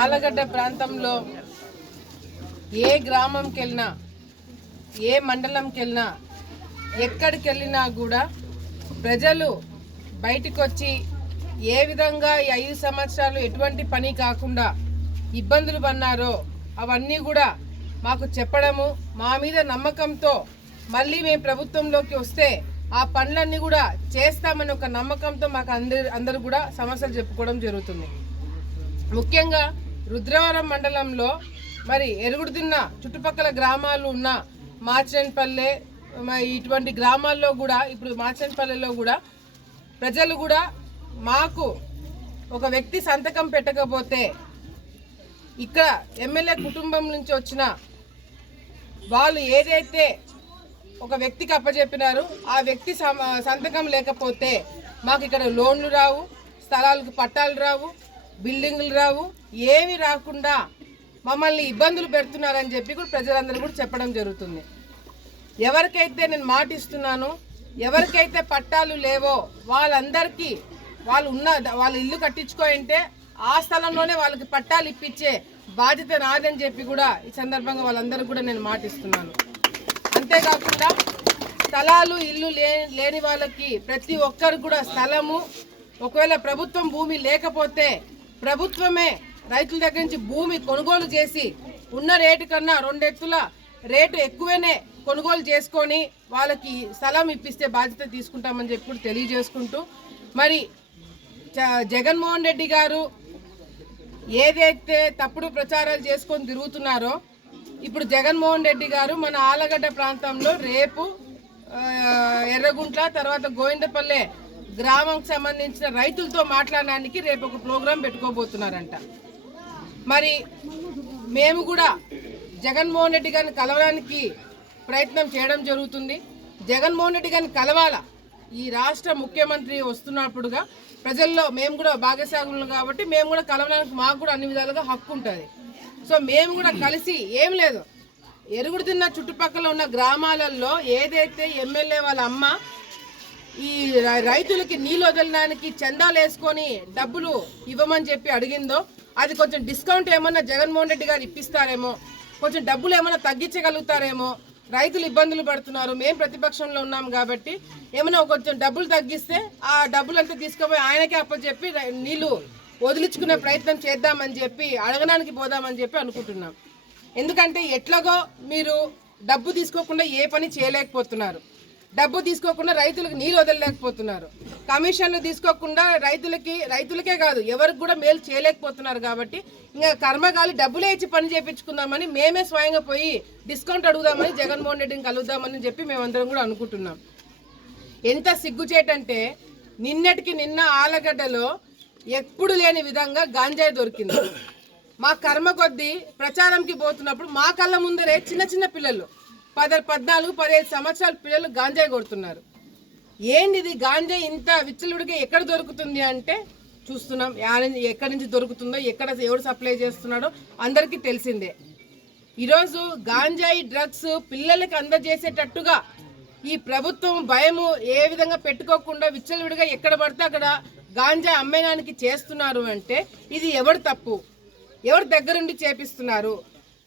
ఆలగడ్డ ప్రాంతంలో ఏ గ్రామంకి వెళ్ళినా, ఏ మండలంకి వెళ్ళినా, ఎక్కడికి వెళ్ళినా కూడా ప్రజలు బయటకు వచ్చి ఏ విధంగా ఈ 5 సంవత్సరాలు ఎటువంటి పని కాకుండా ఇబ్బందులు పన్నారో అవన్నీ కూడా మాకు చెప్పడము, మా మీద నమ్మకంతో మళ్ళీ మేము ప్రభుత్వంలోకి వస్తే ఆ పనులన్నీ కూడా చేస్తామని ఒక నమ్మకంతో మాకు అందరూ కూడా సమస్యలు చెప్పుకోవడం జరుగుతుంది. ముఖ్యంగా రుద్రవరం మండలంలో మరి ఎరుగుడుదిన్న చుట్టుపక్కల గ్రామాలు ఉన్న మార్చన్పల్లె ఇటువంటి గ్రామాల్లో కూడా ఇప్పుడు మార్చన్పల్లెలో కూడా ప్రజలు కూడా మాకు ఒక వ్యక్తి సంతకం పెట్టకపోతే ఇక్కడ ఎమ్మెల్యే కుటుంబం నుంచి వచ్చిన వాళ్ళు ఏదైతే ఒక వ్యక్తికి అప్పచెప్పినారు ఆ వ్యక్తి సంతకం లేకపోతే మాకు ఇక్కడ లోన్లు రావు, స్థలాలకు పట్టాలు రావు, బిల్డింగులు రావు, ఏమి రాకుండా మమ్మల్ని ఇబ్బందులు పెడుతున్నారని చెప్పి కూడా ప్రజలందరూ కూడా చెప్పడం జరుగుతుంది. ఎవరికైతే నేను మాట ఇస్తున్నానో, ఎవరికైతే పట్టాలు లేవో వాళ్ళందరికీ వాళ్ళు ఇల్లు కట్టించుకోంటే ఆ స్థలంలోనే వాళ్ళకి పట్టాలు ఇప్పించే బాధ్యత నాదని చెప్పి కూడా ఈ సందర్భంగా వాళ్ళందరూ కూడా నేను మాట ఇస్తున్నాను. అంతేకాకుండా స్థలాలు ఇల్లు లేని వాళ్ళకి ప్రతి ఒక్కరు కూడా స్థలము, ఒకవేళ ప్రభుత్వం భూమి లేకపోతే ప్రభుత్వమే రైతుల దగ్గర నుంచి భూమి కొనుగోలు చేసి ఉన్న రేటు కన్నా 2 రెట్ల రేటు ఎక్కువనే కొనుగోలు చేసుకొని వాళ్ళకి స్థలం ఇప్పిస్తే బాధ్యత తీసుకుంటామని చెప్పి కూడా తెలియజేసుకుంటూ, మరి జగన్మోహన్ రెడ్డి గారు ఏదైతే తప్పుడు ప్రచారాలు చేసుకొని తిరుగుతున్నారో, ఇప్పుడు జగన్మోహన్ రెడ్డి గారు మన ఆలగడ్డ ప్రాంతంలో రేపు ఎర్రగుంట్ల తర్వాత గోవిందపల్లె గ్రామంకి సంబంధించిన రైతులతో మాట్లాడడానికి రేపు ఒక ప్రోగ్రాం పెట్టుకోబోతున్నారంట. మరి మేము కూడా జగన్మోహన్ రెడ్డి గారిని కలవడానికి ప్రయత్నం చేయడం జరుగుతుంది. జగన్మోహన్ రెడ్డి గారిని కలవాలా, ఈ రాష్ట్ర ముఖ్యమంత్రి వస్తున్నప్పుడుగా ప్రజల్లో మేము కూడా భాగస్వాములు కాబట్టి మేము కూడా కలవడానికి మాకు కూడా అన్ని విధాలుగా హక్కు ఉంటుంది. సో మేము కూడా కలిసి ఏం లేదు, ఎరుగుడుదిన్న చుట్టుపక్కల ఉన్న గ్రామాలలో ఏదైతే ఎమ్మెల్యే వాళ్ళ అమ్మ ఈ రైతులకి నీళ్ళు వదలడానికి చందాలు వేసుకొని డబ్బులు ఇవ్వమని చెప్పి అడిగిందో అది కొంచెం డిస్కౌంట్ ఏమన్నా జగన్మోహన్ రెడ్డి గారు ఇప్పిస్తారేమో, కొంచెం డబ్బులు ఏమన్నా తగ్గించగలుగుతారేమో, రైతులు ఇబ్బందులు పడుతున్నారు, మేము ప్రతిపక్షంలో ఉన్నాం కాబట్టి ఏమైనా కొంచెం డబ్బులు తగ్గిస్తే ఆ డబ్బులంతా తీసుకుపోయి ఆయనకే అప్పచెప్పి నీళ్ళు వదిలించుకునే ప్రయత్నం చేద్దామని చెప్పి అడగడానికి పోదామని చెప్పి అనుకుంటున్నాం. ఎందుకంటే ఎట్లాగో మీరు డబ్బు తీసుకోకుండా ఏ పని చేయలేకపోతున్నారు, డబ్బు తీసుకోకుండా రైతులకు నీళ్ళు వదలలేకపోతున్నారు, కమిషన్లు తీసుకోకుండా రైతులకే కాదు ఎవరికి కూడా మేలు చేయలేకపోతున్నారు. కాబట్టి ఇంకా కర్మగాలి డబ్బులే ఇచ్చి పని చేయించుకుందామని మేమే స్వయంగా పోయి డిస్కౌంట్ అడుగుదామని జగన్మోహన్ రెడ్డిని కలుద్దామని చెప్పి మేమందరం కూడా అనుకుంటున్నాం. ఎంత సిగ్గుచేటంటే నిన్నటికి నిన్న ఆలగడ్డలో ఎప్పుడు లేని విధంగా గాంజాయి దొరికింది. మా కర్మ కొద్దీ ప్రచారంకి పోతున్నప్పుడు మా కళ్ళ ముందరే చిన్న చిన్న పిల్లలు 14, 15 సంవత్సరాల పిల్లలు గాంజాయి కొడుతున్నారు. ఏంటిది గాంజాయి ఇంత విచ్చలుడిగా ఎక్కడ దొరుకుతుంది అంటే చూస్తున్నాం. ఎక్కడి నుంచి దొరుకుతుందో, ఎవరు సప్లై చేస్తున్నాడో అందరికీ తెలిసిందే. ఈరోజు గాంజాయి డ్రగ్స్ పిల్లలకి అందజేసేటట్టుగా ఈ ప్రభుత్వం భయము ఏ విధంగా పెట్టుకోకుండా విచ్చలవిడిగా ఎక్కడ పడితే అక్కడ గాంజా అమ్మేయడానికి చేస్తున్నారు అంటే ఇది ఎవరు తప్పు, ఎవరు దగ్గరుండి చేపిస్తున్నారు?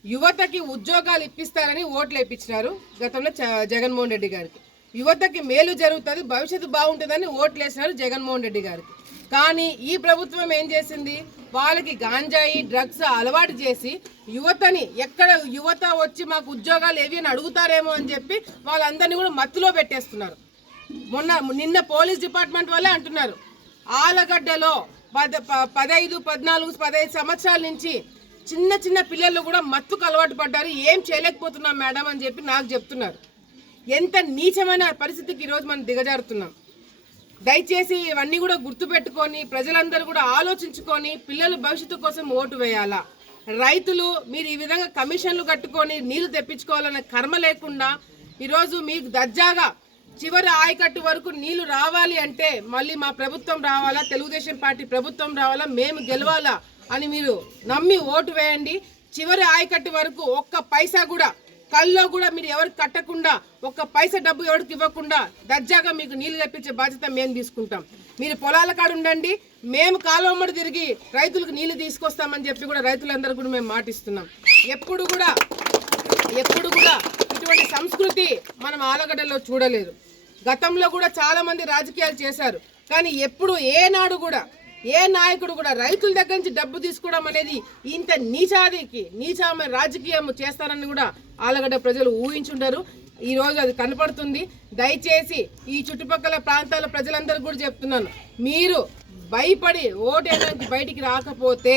యువతకి ఉద్యోగాలు ఇప్పిస్తారని ఓట్లు వేయించినారు గతంలో జగన్మోహన్ రెడ్డి గారికి. యువతకి మేలు జరుగుతుంది, భవిష్యత్తు బాగుంటుందని ఓట్లు వేసినారు జగన్మోహన్ రెడ్డి గారికి. కానీ ఈ ప్రభుత్వం ఏం చేసింది, వాళ్ళకి గాంజాయి డ్రగ్స్ అలవాటు చేసి యువతని ఎక్కడ యువత వచ్చి మాకు ఉద్యోగాలు ఏవి అని అడుగుతారేమో అని చెప్పి వాళ్ళందరినీ కూడా మత్తులో పెట్టేస్తున్నారు. నిన్న పోలీస్ డిపార్ట్మెంట్ వాళ్ళే అంటున్నారు ఆలగడ్డలో 15, 14, 15 సంవత్సరాల నుంచి చిన్న చిన్న పిల్లలు కూడా మత్తుకు అలవాటు పడ్డారు, ఏం చేయలేకపోతున్నాం మేడం అని చెప్పి నాకు చెప్తున్నారు. ఎంత నీచమైన పరిస్థితికి ఈరోజు మనం దిగజారుతున్నాం. దయచేసి ఇవన్నీ కూడా గుర్తుపెట్టుకొని ప్రజలందరూ కూడా ఆలోచించుకొని పిల్లల భవిష్యత్తు కోసం ఓటు వేయాలా. రైతులు మీరు ఈ విధంగా కమిషన్లు కట్టుకొని నీళ్లు తెప్పించుకోవాలన్న కర్మ లేకుండా ఈరోజు మీకు దర్జాగా చివరి ఆయకట్టు వరకు నీళ్లు రావాలి అంటే మళ్ళీ మా ప్రభుత్వం రావాలా, తెలుగుదేశం పార్టీ ప్రభుత్వం రావాలా, మేము గెలవాలా అని మీరు నమ్మి ఓటు వేయండి. చివరి ఆయకట్టు వరకు ఒక్క పైసా కూడా కల్లో కూడా మీరు ఎవరికి కట్టకుండా ఒక్క పైసా డబ్బు ఎవరికి ఇవ్వకుండా దర్జాగా మీకు నీళ్లు తెప్పించే బాధ్యత మేము తీసుకుంటాం. మీరు పొలాల కాడ ఉండండి, మేము కాలువమ్మడి తిరిగి రైతులకు నీళ్లు తీసుకొస్తామని చెప్పి కూడా రైతులందరూ కూడా మేము మాటిస్తున్నాం. ఎప్పుడు కూడా ఇటువంటి సంస్కృతి మనం ఆలగడ్డలో చూడలేదు. గతంలో కూడా చాలా మంది రాజకీయాలు చేశారు, కానీ ఎప్పుడు ఏనాడు కూడా ఏ నాయకుడు కూడా రైతుల దగ్గర నుంచి డబ్బు తీసుకోవడం అనేది ఇంత నీచమైన రాజకీయం చేస్తారని కూడా ఆలగడ్డ ప్రజలు ఊహించుంటారు. ఈ రోజు అది కనపడుతుంది. దయచేసి ఈ చుట్టుపక్కల ప్రాంతాల ప్రజలందరూ కూడా చెప్తున్నాను, మీరు భయపడి ఓటేయడానికి బయటికి రాకపోతే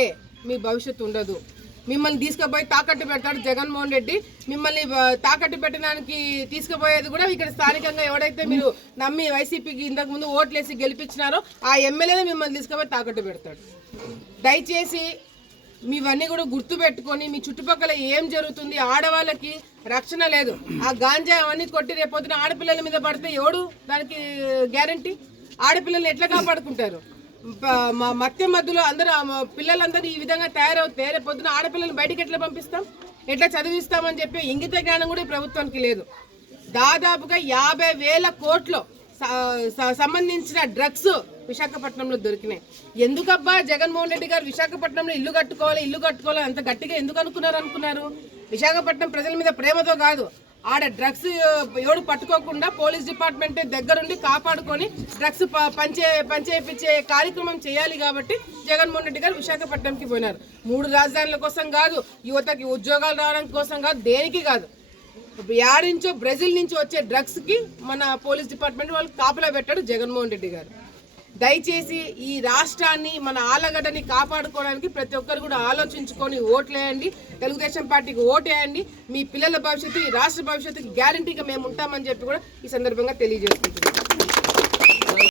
మీ భవిష్యత్తు ఉండదు. మిమ్మల్ని తీసుకుపోయి తాకట్టు పెడతాడు జగన్మోహన్ రెడ్డి. మిమ్మల్ని తాకట్టు పెట్టడానికి తీసుకుపోయేది కూడా ఇక్కడ స్థానికంగా ఎవడైతే మీరు నమ్మి వైసీపీకి ఇంతకుముందు ఓట్లేసి గెలిపించినారో ఆ ఎమ్మెల్యేనే మిమ్మల్ని తీసుకుపోయి తాకట్టు పెడతాడు. దయచేసి మీవన్నీ కూడా గుర్తు పెట్టుకొని, మీ చుట్టుపక్కల ఏం జరుగుతుంది, ఆడవాళ్ళకి రక్షణ లేదు. ఆ గాంజా అవన్నీ కొట్టి రేపొద్దున ఆడపిల్లల మీద పడితే ఎవడు దానికి గ్యారంటీ? ఆడపిల్లల్ని ఎట్లా కాపాడుకుంటారు? మత్య మధ్యలో అందరూ పిల్లలందరూ ఈ విధంగా తయారవుతే రేపొద్దున ఆడపిల్లలను బయటికి ఎట్లా పంపిస్తాం, ఎట్లా చదివిస్తామని చెప్పి ఇంగిత జ్ఞానం కూడా ఈ ప్రభుత్వానికి లేదు. దాదాపుగా 50,000 కోట్లు సంబంధించిన డ్రగ్స్ విశాఖపట్నంలో దొరికినాయి. ఎందుకబ్బా జగన్మోహన్ రెడ్డి గారు విశాఖపట్నంలో ఇల్లు కట్టుకోవాలి అంత గట్టిగా ఎందుకు అనుకున్నారు? విశాఖపట్నం ప్రజల మీద ప్రేమతో కాదు, ఆడ డ్రగ్స్ ఎవడు పట్టుకోకుండా పోలీస్ డిపార్ట్మెంట్ దగ్గరుండి కాపాడుకొని డ్రగ్స్ పంచేపించే కార్యక్రమం చేయాలి కాబట్టి జగన్మోహన్ రెడ్డి గారు విశాఖపట్నంకి పోయినారు. 3 రాజధానుల కోసం కాదు, యువతకి ఉద్యోగాలు రావడం కోసం కాదు, దేనికి కాదు. యాడించో బ్రెజిల్ నుంచి వచ్చే డ్రగ్స్ కి మన పోలీస్ డిపార్ట్మెంట్ వాళ్ళు కాపలా పెట్టాడు జగన్మోహన్ రెడ్డి గారు. దయచేసి ఈ రాష్ట్రాన్ని, మన ఆలగడ్డని కాపాడుకోవడానికి ప్రతి ఒక్కరు కూడా ఆలోచించుకొని ఓట్లేయండి. తెలుగుదేశం పార్టీకి ఓటేయండి. మీ పిల్లల భవిష్యత్తు, ఈ రాష్ట్ర భవిష్యత్తుకి గ్యారంటీగా మేము ఉంటామని చెప్పి కూడా ఈ సందర్భంగా తెలియజేసుకుంటున్నాం.